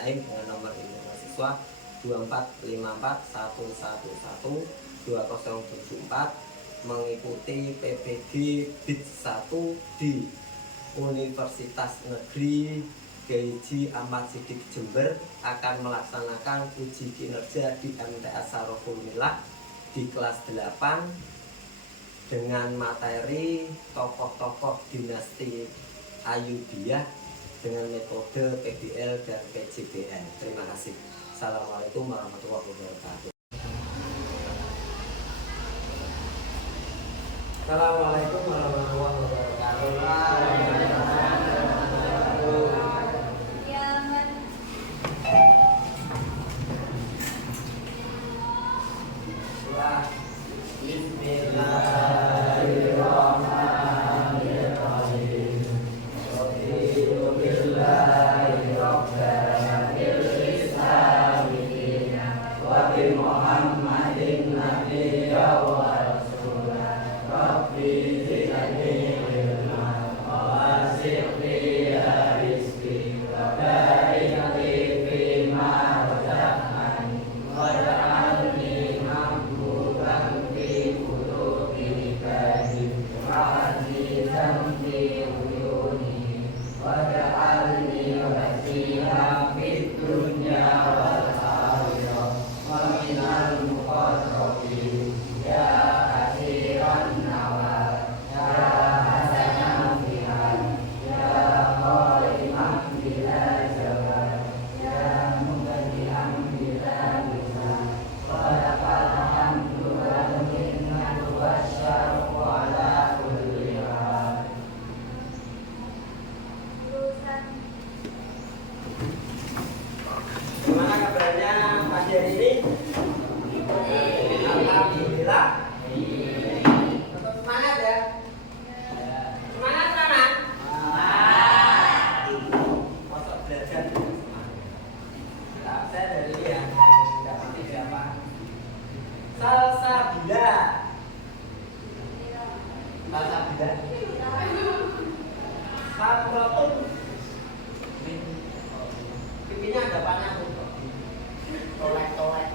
Naim dengan nomor induk mahasiswa 245411120074 mengikuti PPG BID 1 di Universitas Negeri GIJ Ahmad Siddiq Jember akan melaksanakan uji kinerja di MTS Saroful Milah di kelas 8 dengan materi tokoh-tokoh dinasti Ayyubiyah dengan metode PBL dan PJBL. Terima kasih. Assalamualaikum warahmatullahi wabarakatuh. Assalamualaikum warahmatullahi wabarakatuh. Gimana kabarnya pagi hari ini? Alhamdulillah. Tetap semangat ya? Semangat semangat? Masuk belajar. Saya dari ini ya. Tidak pasti siapa. Salsabila. Salsabila. Samrotun. Pipinya ada panah tuh. Tolek-tolek.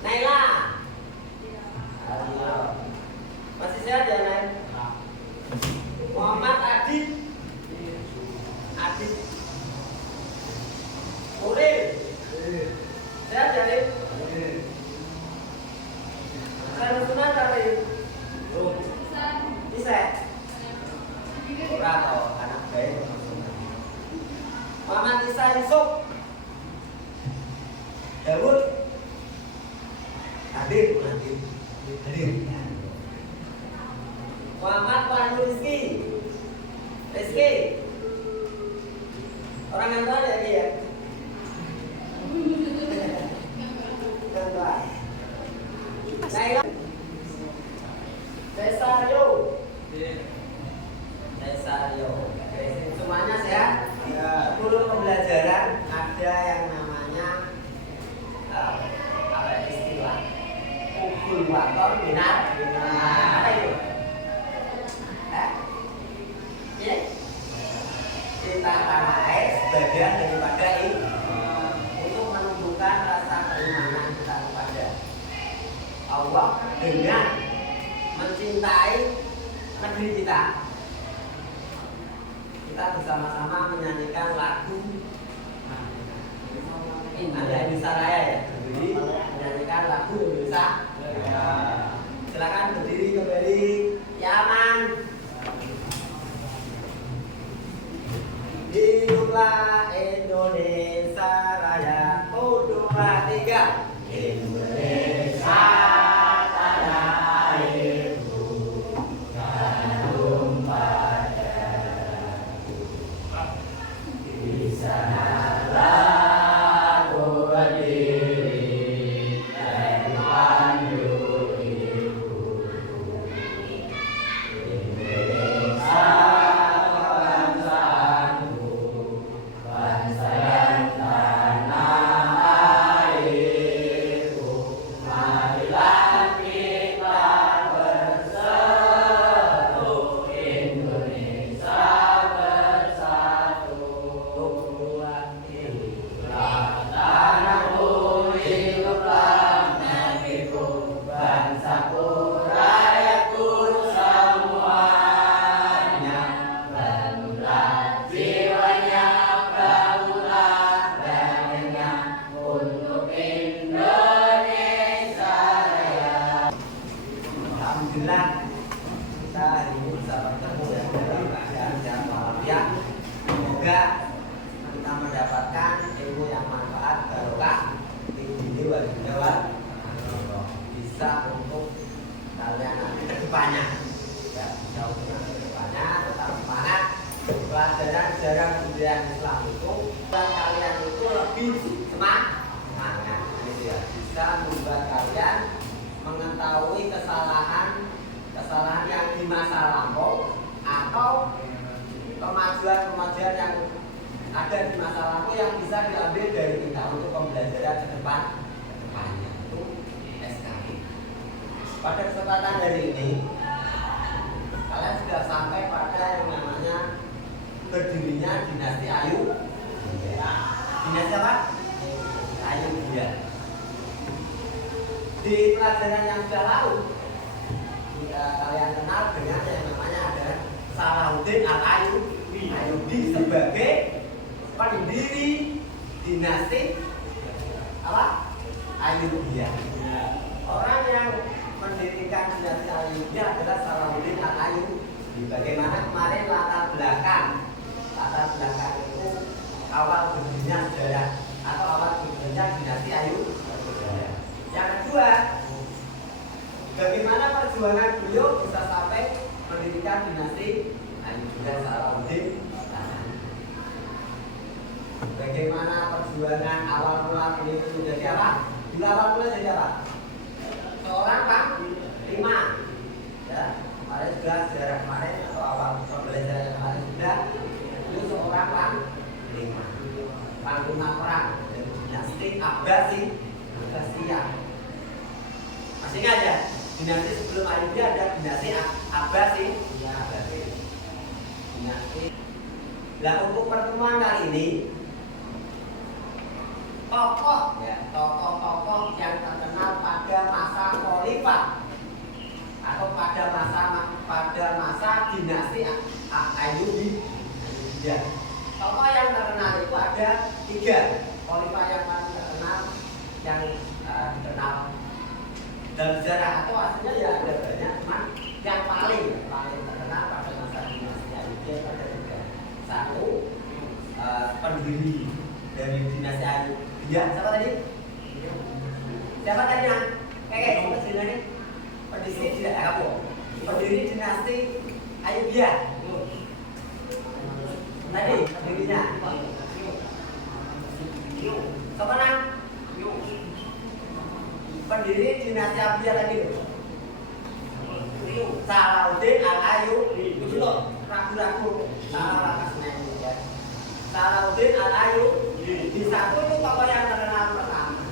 Naila. Halo. Masih sehat ya, Nail? Muhammad Adit. Adit. Uril. Sehat ya, Ril? Saya sunat tadi. Bisa. Ora tau anak baik. Muhammad Isa Yusuf. Dawud. Hadir. Muhammad Wahyu Rizki. Rizki. Orang yang tua ya dia ya? Yang tua. Naila. Desario. Desario. Semuanya sehat? Ya. Dulu pembelajaran ada yang namanya apa istilah kulwator binar. Apa itu? Ini cinta tanah air sebagian daripada ini untuk menunjukkan rasa keimanan kita kepada Allah dengan mencintai negeri kita. Kita bersama-sama menyanyikan lagu Anda Indonesia Raya ya. Jadi menyanyikan lagu Indonesia. Silakan berdiri kembali. Yaman. Hiduplah Indonesia Raya. 1, 2, 3. Indonesia. kita hari ini bisa bertemu ya dalam keadaan sehat walafiat. Semoga kita mendapatkan ilmu yang manfaat barokah di dunia wal akhirah, bisa untuk kalian nanti ke depannya. Ya, bisa untuk nanti ke depannya, tetap semangat. Pelajaran sejarah kebudayaan Islam itu kalian itu lebih semangat gitu ya. Bisa membuat kalian mengetahui kesalahan yang di masa lampau atau kemajuan yang ada di masa lampau yang bisa diambil dari kita untuk pembelajaran kedepannya itu SKI. Pada kesempatan hari ini kalian sudah sampai pada yang namanya berdirinya dinasti Ayu. Dinasti apa? Ayyubiyah. Di pelajaran yang sudah lalu kalian kenal dengan yang namanya ada Salahuddin Al-Ayyubi sebagai pendiri dinasti apa? Ayyubiyah. Orang yang mendirikan dinasti Ayyubiyah adalah Salahuddin Al-Ayyubi. Bagaimana kemarin latar belakang itu awal berdirinya sejarah atau awal berdirinya dinasti Ayyubiyah. Yang kedua, bagaimana perjuangan beliau bisa sampai mendirikan dinasti Ayyubiyah Salahuddin. Bagaimana perjuangan awal mula beliau itu menjadi apa? Bila awal mula jadi apa? Seorang panglima. Ya, kemarin sudah sejarah kemarin atau awal pembelajaran kemarin sudah itu seorang panglima perang dari dinasti Abbasiyah. Masih ingat ya? Dinasti sebelum Ayyubiyah ada dinasti Abbasiyah. Dinasti. Nah, untuk pertemuan kali ini tokoh-tokoh yang terkenal pada masa khalifah atau pada masa dinasti Ayyubiyah. Tokoh yang terkenal itu ada 3 khalifah yang paling terkenal yang dikenal dalam sejarah atau aslinya ya ada banyak, cuman yang paling terkenal pada masa dinasti Ayyubiyah ada 3. Satu, pendiri dari dinasti Ayyubiyah siapa tadi? Siapa tadi yang pendiri dinasti Ayyubiyah tadi pendirinya kemana? Pendiri dinasti Ayyubiyah tadi Salahuddin Al-Ayyubi. Itu loh, ragu-ragu salah ya. Salahuddin Al-Ayyubi. Di satu itu tokoh yang terkenal pertama.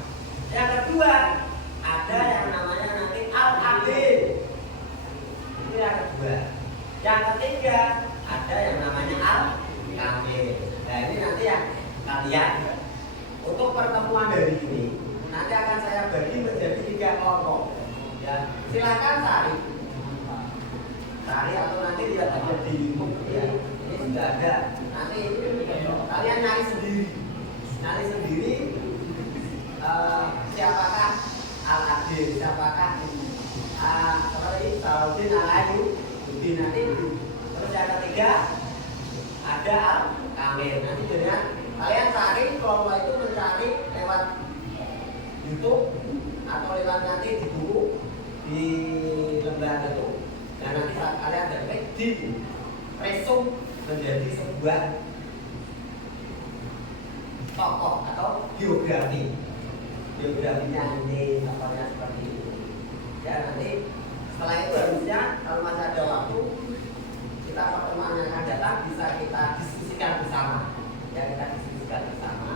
Yang kedua ada yang namanya nanti Al-Adil. Itu yang kedua. Yang ketiga ada yang namanya Al-Kamil. Nah ini nanti yang kalian untuk pertemuan dari ini nanti akan saya bagi menjadi 3 kelompok. Ya, silakan cari atau nanti lihat aja di YouTube ya. Ini sudah ada. Nanti kalian nyari sendiri siapakah Al-Adil, siapakah Salahuddin Al-Ayyubi nanti. Terus yang ketiga ada Al-Kamil. Nanti dengan kalian cari kelompok itu mencari lewat YouTube atau lewat nanti di buku di lembar itu. Dan nanti kalian dapat di resum menjadi sebuah tokoh atau biografinya ini contohnya seperti itu. Ya nanti setelah itu harusnya kalau masih ada waktu kita pertemuan yang akan datang bisa kita diskusikan bersama. Ya kita diskusikan bersama.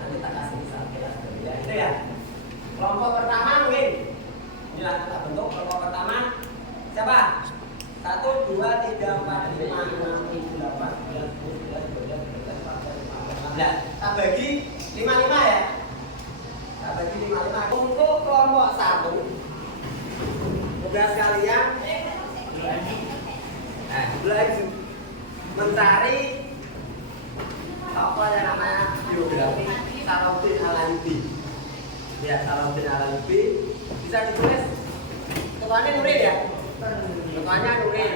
Nanti kita kasih misalnya ya itu ya. Kelompok pertama mungkin inilah kita bentuk kelompok pertama. Siapa? 1, 2, 3, 4, 5, 6, 7, 8, 9, 10, 11, 12, 13, 14, 15, 16. Kita bagi 5-5 ya. Kita bagi 5-5. Untuk kelompok 1 tugas kalian belajar mencari tokoh yang namanya biografi Salahuddin Al-Ayyubi. Ya, Salahuddin Al-Ayyubi bisa ditulis. Ketuanya nulis ya. Ketuanya Nuril.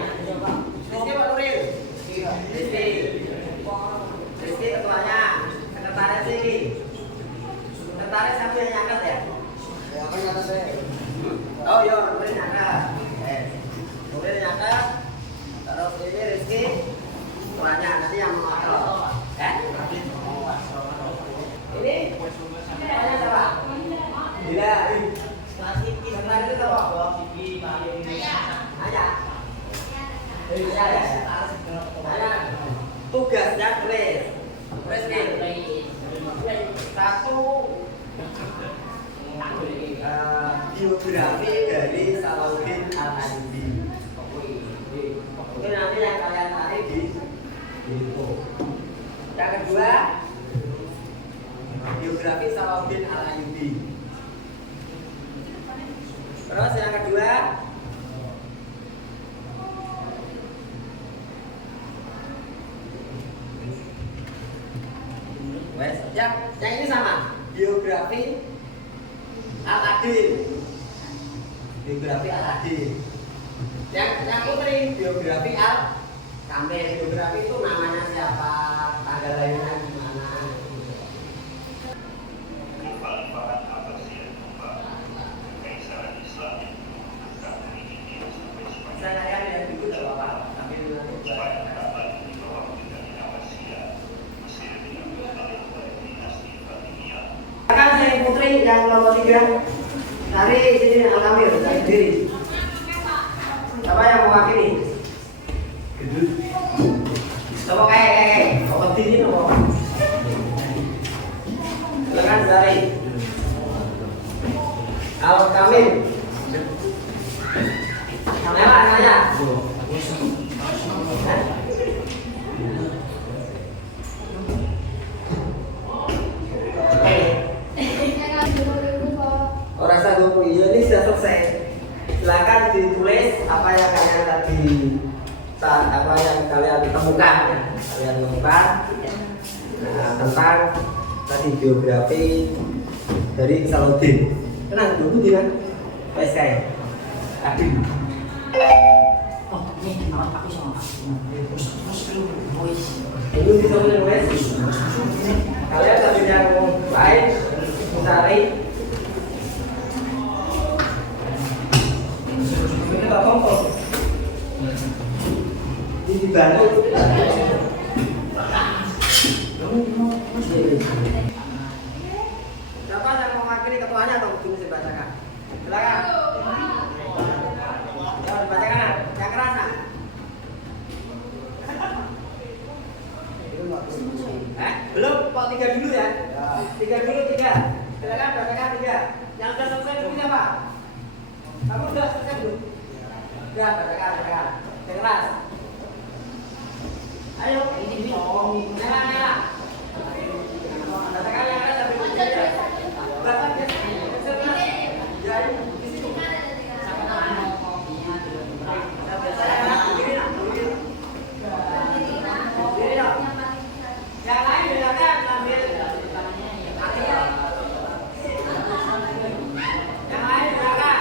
Rizky Pak Nuril. Rizky. Rizky ketuanya. Sekretaris sih. Sekretaris siapa yang nyangkat ya? Ya kan kata saya. Oh iya, Nuril nyangkat. Nuril nyangkat. Terus ini Rizky. Ketuanya nanti yang mengontrol. Ini ketuanya siapa? Bila. Sekretaris itu apa? Aja. Tugasnya tulis. Satu biografi dari Salahuddin Al-Ayyubi. Itu nanti yang kalian tarik di itu. Yang kedua, biografi Salahuddin Al-Ayyubi. Terus yang kedua, yang ini sama, biografi Al-Adil. Biografi Al-Adil. Yang putri, biografi Al-Kamil. Biografi itu namanya siapa, tanggal lahirnya gimana. Saya kalian yang dulu tidak apa-apa, tapi kan saya putri yang nomor 3 dari sini Al-Kamil dari diri. Siapa yang mewakili? Coba kayak nomor diri nomor. Silakan dari Al-Kamil. Nama saya. Orang sanggup ini sudah selesai. Silakan ditulis apa yang kalian tadi, apa yang kalian temukan ya. Kalian temukan tentang tadi biografi dari Salahuddin. Tenang dulu tidak? PSK ya. Adil. Oh, ini malah aku sama Pak. Ini bisa menulis. Kalian sambil yang baik mencari. Ini tak kompos. Ini dibantu. Siapa yang mewakili ketuanya atau begini saya bacakan? Silakan. Bacakan yang keras. Belum, kok 3 dulu ya? 3 dulu, 3. Silakan bacakan 3. Yang sudah selesai dulu siapa? Kamu sudah selesai belum? Sudah, bacakan. Yang keras. Ayo, ini nyala. Bacakan yang keras sampai dulu. Bacakan ya. Jadi, di sini. Yang lain silakan ambil. Yang lain silakan.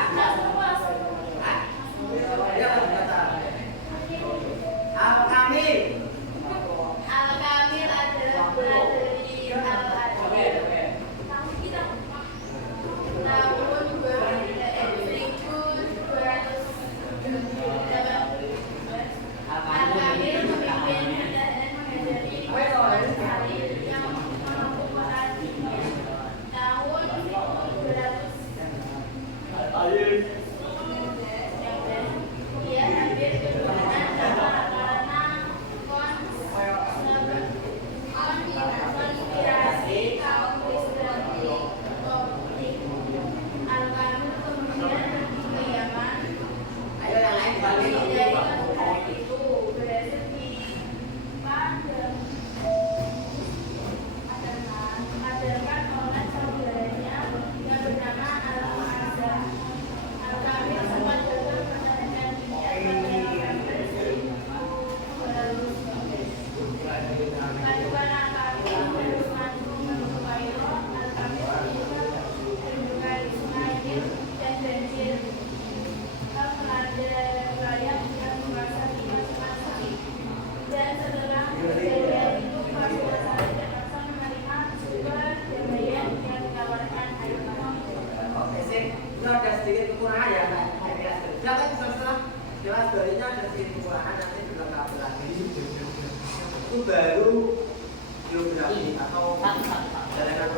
Al-Kamil. kesimpulan nanti dilengkapi lagi. Itu baru geografi atau perjalanan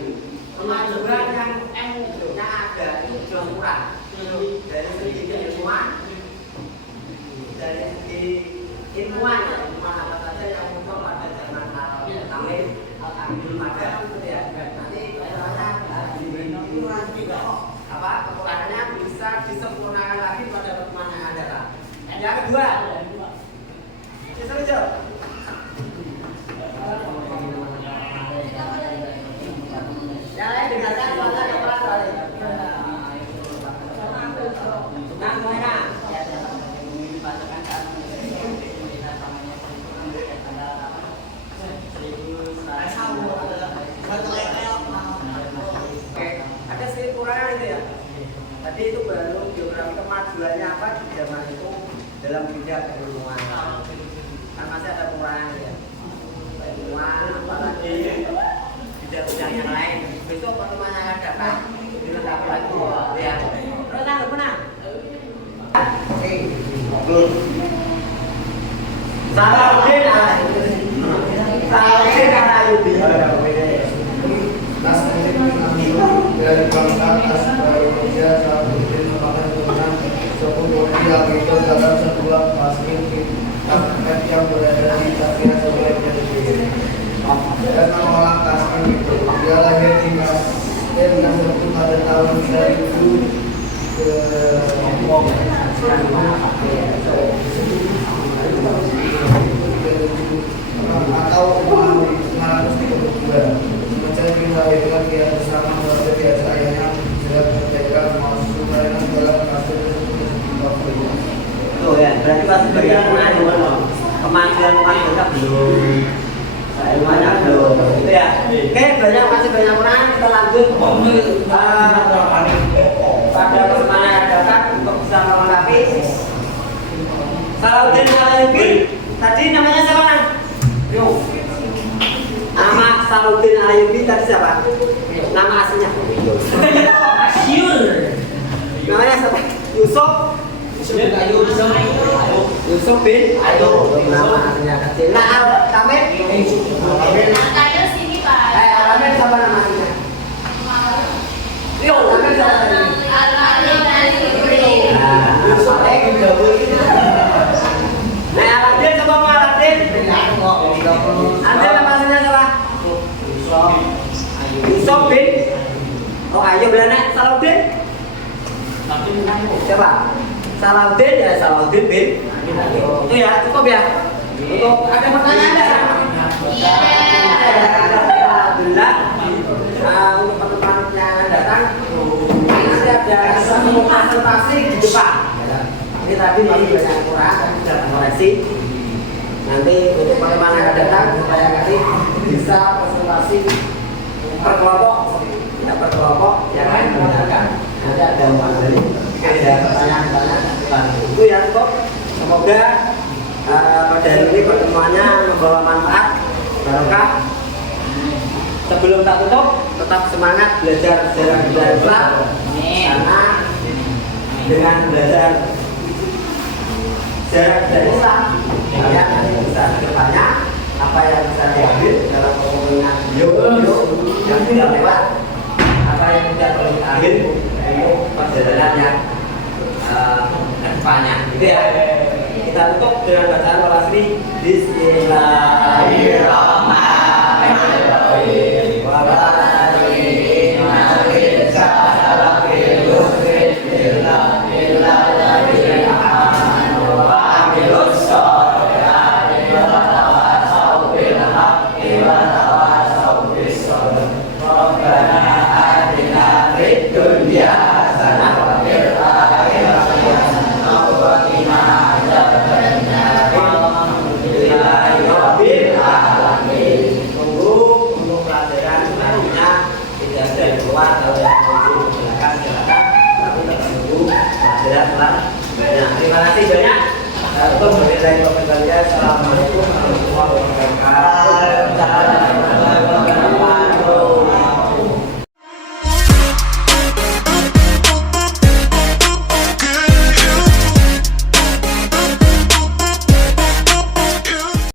ini. Kemajuan yang M-nya ada itu belum kurang. Dari segi keilmuan, dari segi ilmuwan apa saja yang muncul pada zaman Al-Kamil, Al-Kamil Mada, ya. Nanti apa kekurangannya bisa disempurnakan lagi pada pertemuan yang ada kan. Yang kedua, bisa yang lain dengarkan suara kepala soalnya. Nah, semuanya. Oke, ada sedikit kekurangan itu ya. Tadi itu baru geografi kemajuannya apa di zaman itu dalam bidang keilmuan. Kan masih ada kekurangan ya. Ilmuwan, apalagi bidang-bidang yang lain. Besok pertemuan yang ada kan dilengkapi lagi ya. Terus kan benar. Oke. Salahuddin Ayyubi. Dari bangsa Indonesia Salahuddin merupakan keturunan suku Turki yang itu dalam sebuah masjid yang berada di Safia sebagai pendiri dan menolak Kasmin itu. Dia lahir di Mesir pada tahun 1000 atau 932. Semenjak dilahirkan dia bersama keluarga biasa ayahnya sudah berjaga masuk layanan dalam kasus tersebut. Tuh ya, berarti masih berjalan kemajuan tetap belum. Banyak belum, gitu ya. Oke, masih banyak orang. Kita lanjut pada kesempatan yang datang untuk bisa melengkapi Salahuddin Ayyubi. Tadi namanya siapa kan? Nama Salahuddin Ayyubi tadi siapa? Nama aslinya? Namanya siapa? Yusuf bin Ayyub. Nama aslinya kecil. Nah, Al-Kamil? Al-Kamil sini Pak. Al-Kamil siapa nama aslinya? Al-Kamil siapa? Nah, Aladin coba mau Aladin. Aladin apa aslinya siapa? Yusuf bin. Oh, ayo belanja Salahuddin. Siapa? Salahuddin ya Salahuddin bin. Itu ya cukup ya. Untuk ada pertanyaan enggak? Iya. Alhamdulillah. Untuk teman-teman yang datang nanti ada satu presentasi di depan. Ini tadi masih banyak kurang, sudah koreksi. Nanti untuk teman-teman yang datang supaya nanti bisa presentasi per kelompok, ya per kelompok yang lain menggunakan. Nanti ada materi, ada pertanyaan-pertanyaan. Itu ya cukup. Semoga pada hari ini pertemuannya membawa manfaat, barokah. Sebelum tak tutup, tetap semangat belajar sejarah budaya Islam karena dengan belajar sejarah budaya Islam kalian nanti bisa bertanya apa yang bisa diambil dalam kepemimpinan beliau yang sudah lewat, apa yang tidak perlu diambil untuk perjalanan yang kedepannya, gitu ya. Kita tutup dengan bacaan walasri Bismillahirrahmanirrahim. Terima kasih banyak untuk berbicara.